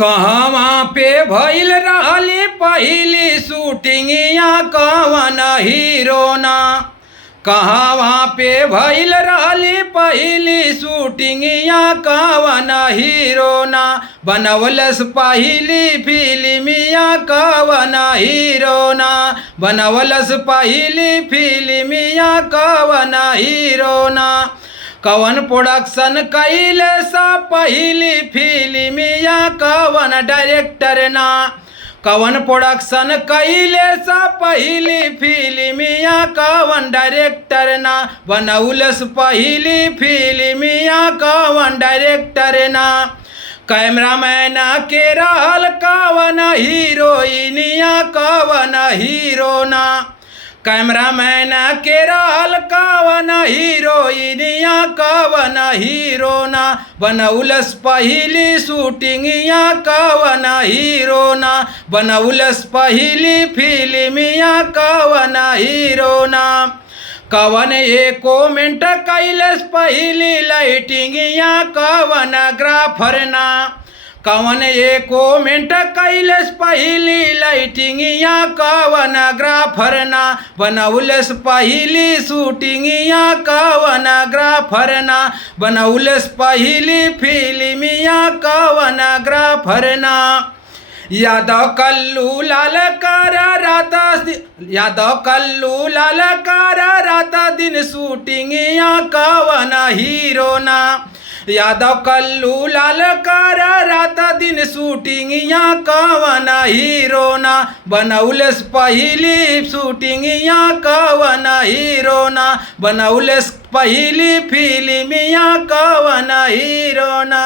कहवा पे भइल रहली पहिली शूटिंगिया कवन हीरोना। कहवा पे भइल रहली पहिली शूटिंगिया कवन हीरोना। बनवलस पहिली फिल्मिया कवन हीरोना। बनवलस पहिली फिल्मिया कवन हीरोना। कवन प्रोडक्शन कैले सा पहिली फिल्मिया कवन डायरेक्टर ना। कवन प्रोडक्शन कैले सा पहिली फिल्मिया कवन डायरेक्टर ना। बनौलस पहिली फिल्मिया कवन डायरेक्टर ना। कैमरामैन के रहल कवन हीरोइनिया कवन हीरोना। कैमरामैन के रहल कवन हीरोइनिया कवन हीरोना। बनौलस पहिली शूटिंगिया कवन हीरोना। बनौलस पहिली फिल्मिया कवन हीरोना। कवन एको मिनट कैलस पहिली लाइटिंगिया कवन ग्राफर ना। कवन एको मिनट कैलस पहिली लाइटिंगिया कवन ग्राफर ना। बनौलस पहिली शूटिंगिया कवन ग्राफर ना। बनौलस पहिली फिल्मिया कवन ग्राफर ना। यादव कल्लू लाल कर रात दिन शूटिंगिया कवन हीरोना। यादव कल्लू लाल कर रात दिन शूटिंगिया कवन हीरोना। बनौलस पहिली शूटिंगिया कवन हीरोना। बनौलस पहिली फिल्मिया कवन हीरोना।